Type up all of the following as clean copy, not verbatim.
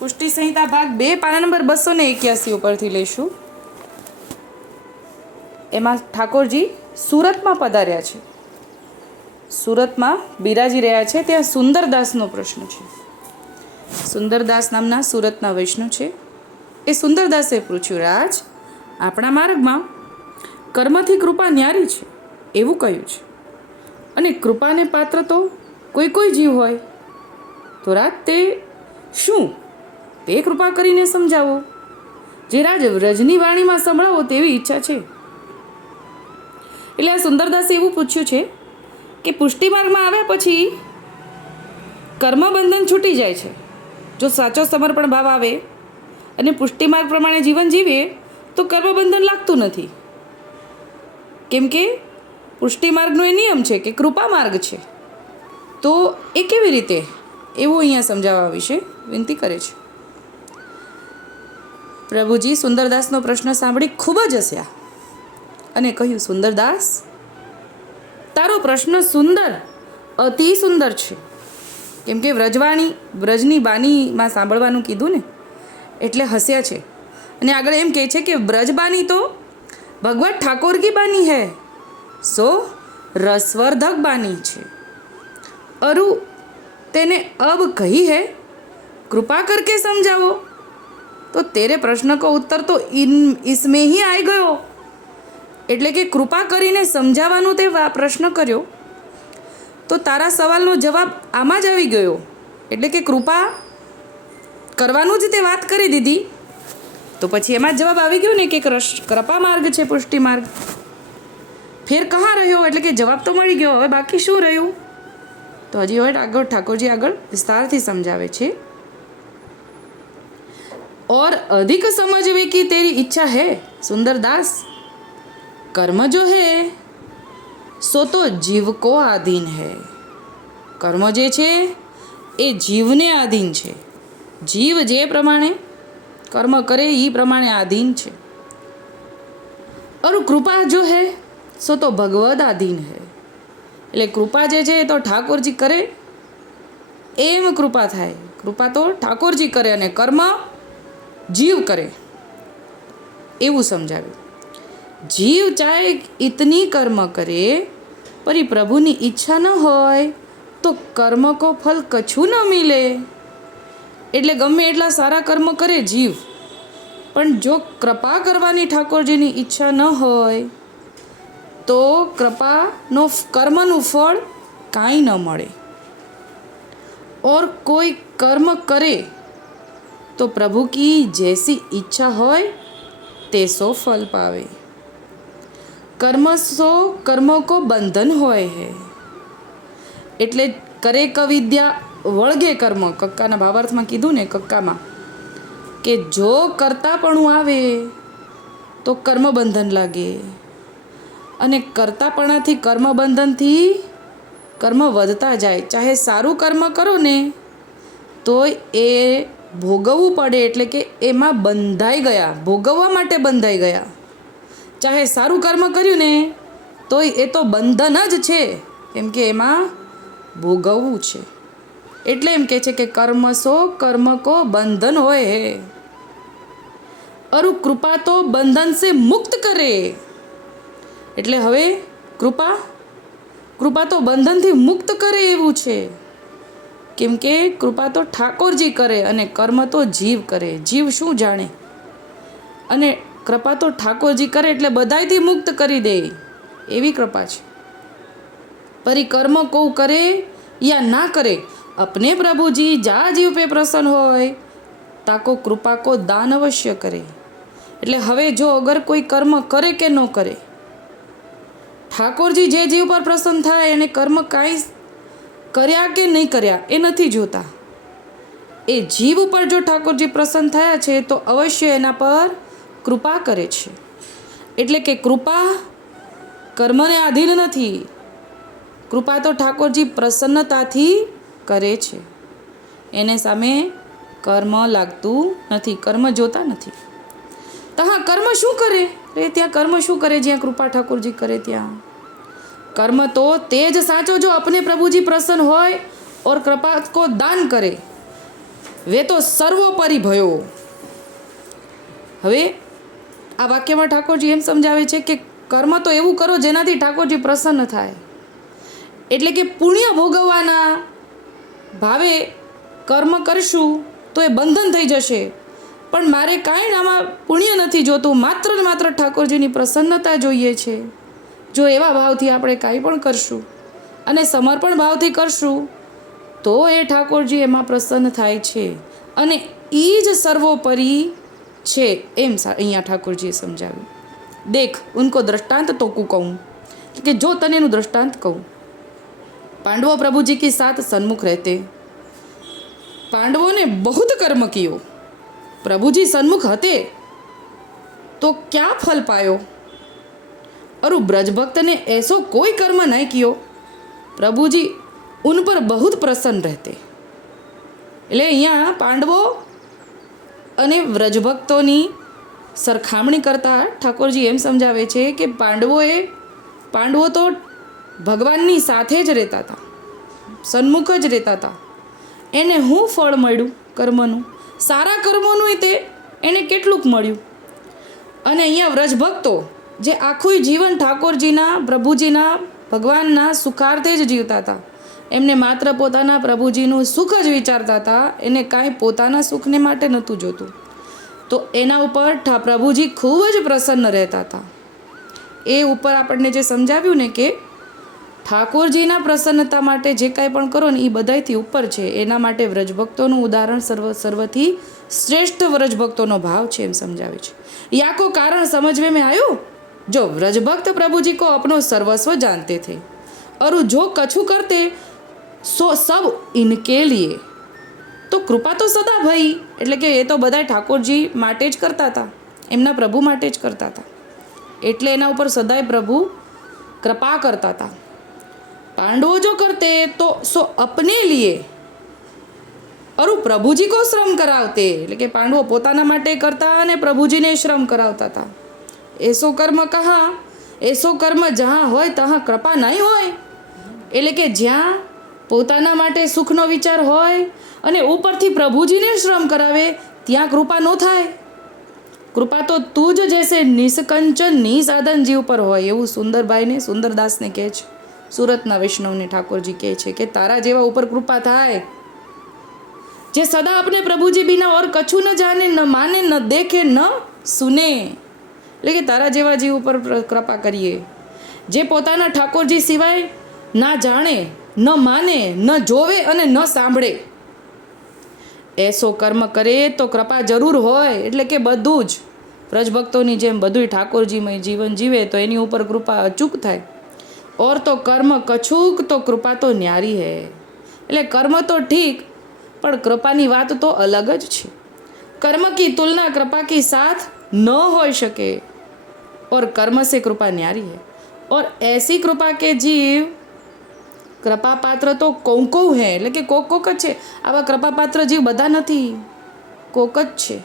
પુષ્ટિ સંહિતા ભાગ 2 પાના નંબર 281 ઉપરથી લઈશું. એમાં ઠાકોરજી સુરતમાં પધાર્યા છે, સુરતમાં બિરાજી રહ્યા છે. ત્યાં સુંદરદાસનો પ્રશ્ન છે. સુંદરદાસ નામના સુરતના વૈષ્ણવ છે. એ સુંદરદાસે પૂછ્યું, રાજ, આપણા માર્ગમાં કર્મથી કૃપા ન્યારી છે એવું કહ્યું છે, અને કૃપાને પાત્ર તો કોઈ કોઈ જીવ હોય, તો રાજ તે શું, તે કૃપા કરીને સમજાવો. જે રાજ વ્રજની વાણીમાં સંભળાવો તેવી ઈચ્છા છે. એટલે આ સુંદરદાસે એવું પૂછ્યું છે કે પુષ્ટિ માર્ગમાં આવ્યા પછી કર્મબંધન છૂટી જાય છે. જો સાચો સમર્પણ ભાવ આવે અને પુષ્ટિ માર્ગ પ્રમાણે જીવન જીવીએ તો કર્મબંધન લાગતું નથી. કેમ કે પુષ્ટિ માર્ગનો એ નિયમ છે કે કૃપા માર્ગ છે. તો એ કેવી રીતે, એવું અહીંયા સમજાવવા વિશે વિનંતી કરે છે. પ્રભુજી સુંદરદાસનો પ્રશ્ન સાંભળી ખૂબ જ હસ્યા અને કહ્યું, સુંદરદાસ, તારો પ્રશ્ન સુંદર, અતિ સુંદર છે. કેમ કે વ્રજની બાનીમાં સાંભળવાનું કીધું ને, એટલે હસ્યા છે. અને આગળ એમ કહે છે કે વ્રજબાની તો ભગવત ઠાકોર કી બાની હૈ, સો રસવર્ધક બાની છે. અરુ તેને અબ કહી है, कृपा करके समझाओ. तो तेरे प्रश्न का उत्तर तो इसमें ही आई गयो. એટલે કે કૃપા કરીને સમજાવવાનો તે પ્રશ્ન કર્યો તો તારા સવાલનો જવાબ આમાં જ આવી ગયો. એટલે કે કૃપા કરવાનું જ તે વાત કરી દીધી, તો પછી એમાં જ જવાબ આવી ગયો ને કે કૃપા માર્ગ છે પુષ્ટિ માર્ગ. ફેર કહા રહ્યો, એટલે કે જવાબ તો મળી ગયો, હવે બાકી શું રહ્યું? તો હજી હવે આગળ ઠાકોરજી આગળ વિસ્તારથી સમજાવે છે. और अधिक समझवे की तेरी इच्छा है सुंदरदास, कर्म जो है सो तो जीव को आधीन है. કર્મ જે છે એ જીવને આધીન છે. જીવ જે પ્રમાણે કર્મ કરે એ પ્રમાણે આધીન છે. और कृपा जो है सो तो भगवद आधीन है. એટલે કૃપા જે છે એ તો ઠાકોરજી કરે એમ કૃપા થાય. કૃપા તો ઠાકોરજી કરે અને કર્મ જીવ કરે, એવું સમજાવ્યું. જીવ ચાહે ઇતની કર્મ કરે, પરી પ્રભુની ઈચ્છા ન હોય તો કર્મ કો ફલ કછું ન મિલે. એટલે ગમે એટલા સારા કર્મ કરે જીવ, પણ જો કૃપા કરવાની ઠાકોરજીની ઈચ્છા ન હોય તો કૃપાનો કર્મનું ફળ કાંઈ ન મળે. और कोई कर्म करे तो प्रभु की जैसी इच्छा હોય તે સો ફલ પાવે. કર્મો કો બંધન હોય હે. એટલે કરે કવિદ્યા વળગે કર્મ, કક્કાના ભાવાર્થમાં કીધું ને, કક્કામાં કે જો કરતાપણું આવે તો કર્મબંધન લાગે, અને કરતાપણાથી કર્મબંધનથી કર્મ વધતા જાય. ચાહે સારું કર્મ કરો ને તોય એ ભોગવવું પડે, એટલે કે એમાં બંધાઈ ગયા, ભોગવવા માટે બંધાઈ ગયા. ચાહે સારું કર્મ કર્યું ને તોય એ તો બંધન જ છે, કેમ કે એમાં ભોગવવું છે. એટલે એમ કહે છે કે કર્મ કો બંધન હોય હે. અરુ કૃપા તો બંધન સે મુક્ત કરે. એટલે હવે કૃપા તો બંધનથી મુક્ત કરે એવું છે. કેમ કે કૃપા તો ઠાકોરજી કરે અને કર્મ તો જીવ કરે. જીવ શું જાણે, અને કૃપા તો ઠાકોરજી કરે એટલે બધાયથી મુક્ત કરી દે એવી કૃપા છે. પરી કર્મ કો કરે યા ના કરે, અપને પ્રભુજી જા જીવ પે પ્રસન્ન હોય તાકો કૃપા કો દાન અવશ્ય કરે. એટલે હવે જો અગર કોઈ કર્મ કરે કે ન કરે, ઠાકોરજી જે જીવ પર પ્રસન્ન થાય એને કર્મ કાંઈ કર્યા કે નહીં કર્યા એ નથી જોતા. એ જીવ ઉપર જો ઠાકોરજી પ્રસન્ન થયા છે તો અવશ્ય એના પર કૃપા કરે છે. એટલે કે કૃપા કર્મને આધીન નથી. કૃપા તો ઠાકોરજી પ્રસન્નતાથી કરે છે, એને સામે કર્મ લાગતું નથી, કર્મ જોતા નથી. તો હા, કર્મ શું કરે? ત્યાં કર્મ શું કરે જ્યાં કૃપા ઠાકોરજી કરે ત્યાં? कर्म तो तेज साचो जो अपने प्रभु जी प्रसन्न होय और कृपा को दान करे. વે તો સર્વોપરી ભયો. હવે આ વાક્યમાં ઠાકોરજી એમ સમજાવે છે કે કર્મ તો એવું કરો જેનાથી ઠાકોરજી પ્રસન્ન થાય. એટલે કે પુણ્ય ભોગવવાના ભાવે કર્મ કરશું તો એ બંધન થઈ જશે, પણ મારે કાંઈ આમાં પુણ્ય નથી જોતું, માત્ર ને માત્ર ઠાકોરજીની પ્રસન્નતા જોઈએ છે. જો એવા ભાવથી આપણે કાંઈ પણ કરશું અને સમર્પણ ભાવથી કરશું તો એ ઠાકોરજી એમાં પ્રસન્ન થાય છે, અને એ જ સર્વોપરી છે એમ અહીંયા ઠાકોરજીએ સમજાવ્યું. દેખ ઉनको दृष्टांत तो कहूँ कि जो तने નું दृष्टांत कहूँ. पांडवों प्रभु जी के साथ सन्मुख रहते, पांडवों ने बहुत कर्म कियो, प्रभु जी सन्मुख हते तो क्या फल पायो, और ब्रज भक्त ने ऐसो कोई कर्म नहीं कियो, प्रभु जी उन पर बहुत प्रसन्न रहते. એટલે અહીંયા પાંડવો અને વ્રજભક્તોની સરખામણી કરતા ઠાકોરજી એમ સમજાવે છે કે પાંડવો તો ભગવાનની સાથે જ રહેતા હતા, સન્મુખ જ રહેતા હતા. એને શું ફળ મળ્યું કર્મનું? સારા કર્મોનું એને કેટલુંક મળ્યું. અને અહીંયા વ્રજભક્તો જે આખું જીવન ઠાકોરજીના પ્રભુજીના ભગવાનના સુખાર્થે જ જીવતા હતા, એમને માત્ર પોતાના પ્રભુજીનું સુખ જ વિચારતા હતા, એને કાંઈ પોતાના સુખને માટે નહોતું જોતું. તો એના ઉપર પ્રભુજી ખૂબ જ પ્રસન્ન રહેતા હતા. એ ઉપર આપણને જે સમજાવ્યું ને કે ઠાકોરજીના પ્રસન્નતા માટે જે કાંઈ પણ કરો ને એ બધાયથી ઉપર છે. એના માટે વ્રજભક્તોનું ઉદાહરણ સર્વથી શ્રેષ્ઠ વ્રજભક્તોનો ભાવ છે એમ સમજાવે છે. યા કો કારણ સમજવે મેં આયો, જો વ્રજભક્ત પ્રભુજી को अपनो सर्वस्व जानते थे और जो कछु करते सो सब इनके लिए, તો કૃપા તો સદા ભાઈ, એટલે કે એ તો બધા ઠાકોરજી માટે જ કરતા હતા, એમના પ્રભુ માટે જ કરતા હતા, એટલે એના ઉપર સદાય પ્રભુ કૃપા કરતા હતા. પાંડવો જો કરતે તો સો અપને લીએ અરુ પ્રભુજી કો શ્રમ કરાવતે, એટલે કે પાંડવો પોતાના માટે કરતા અને પ્રભુજીને શ્રમ કરાવતા હતા. એસો કર્મ કહા, એસો કર્મ જहाँ હોય તहाँ કૃપા નહીં હોય, એટલે કે જ્યાં પોતાના માટે સુખનો વિચાર હોય અને ઉપરથી પ્રભુજીને શ્રમ કરાવે ત્યાં કૃપા ન થાય. કૃપા તો તું જ જૈસે નિષ્કંચન નિસાધન જીવ પર હોય, એવું સુંદરભાઈને સુંદરદાસને કહે છે. સુરતના વૈષ્ણવને ઠાકોરજી કહે છે કે તારા જેવા ઉપર કૃપા થાય, જે સદા આપણે પ્રભુજી બિના ઓર કછું ન જાને ન માને ન દેખે ન સુને, એટલે કે તારા જેવા જીવ ઉપર કૃપા કરીએ, જે પોતાના ઠાકોરજી સિવાય ના જાણે ન માને ન જોવે અને ન સાંભળે. એસો કર્મ કરે તો કૃપા જરૂર હોય, એટલે કે બધું જ વ્રજભક્તોની જેમ બધું ઠાકોરજીમય જીવન જીવે તો એની ઉપર કૃપા અચૂક થાય. ઓર તો કર્મ કછુક તો કૃપા તો ન્યારી હૈ, એટલે કર્મ તો ઠીક પણ કૃપાની વાત તો અલગ જ છે. કર્મ કી તુલના કૃપા કી સાથ ન હોઈ શકે, और कर्म से कृपा न्यारी है, और ऐसी कृपा के जीव कृपा पात्र तो कोक है, એટલે કે કોક જ છે. આવા કૃપા પાત્ર જીવ બધા નથી, કોક જ છે.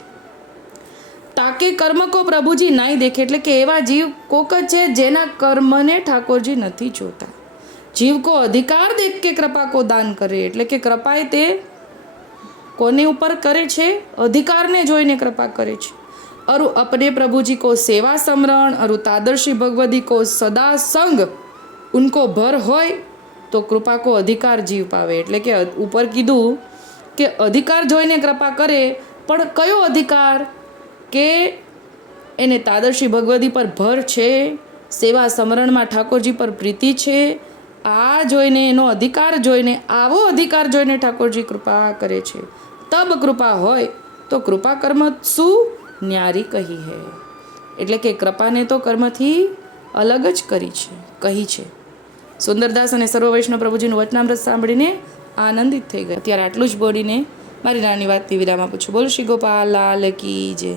તાકે કર્મ કો પ્રભુજી નહીં દેખે, એટલે કે એવા જીવ કોક જ છે જેના કર્મને ઠાકોરજી નથી જોતા. જીવ કો અધિકાર દેખ કે કૃપા કો દાન કરે, એટલે કે કૃપા તે કોને ઉપર કરે છે? અધિકારને જોઈને કૃપા કરે છે. अरु अपने प्रभु जी को सेवा समरण अरु तादर्शी भगवती को सदा संग उनको भर होय तो कृपा को अधिकार जीव पावे, એટલે કે ઉપર કીધું કે અધિકાર જોઈને કૃપા કરે, પણ કયો અધિકાર? કે એને તાદર્શી ભગવતી પર ભર છે, સેવા સમરણમાં ઠાકોરજી પર પ્રીતિ છે, આ જોઈને એનો અધિકાર જોઈને આવો અધિકાર જોઈને ઠાકોરજી કૃપા કરે છે. તબ કૃપા હોય તો કૃપા કર્મ શું ન્યારી કહી હૈ, એટલે કે કૃપાને તો કર્મથી અલગ જ કહી છે. સુંદરદાસ અને સર્વ વૈષ્ણવ પ્રભુજીનું વચનામૃત સાંભળીને આનંદિત થઈ ગયા. ત્યારે આટલું જ બોલીને મારી નાની વાતની વિરામ આપું છું. બોલ શ્રી ગોપાલ લાલ કી જય.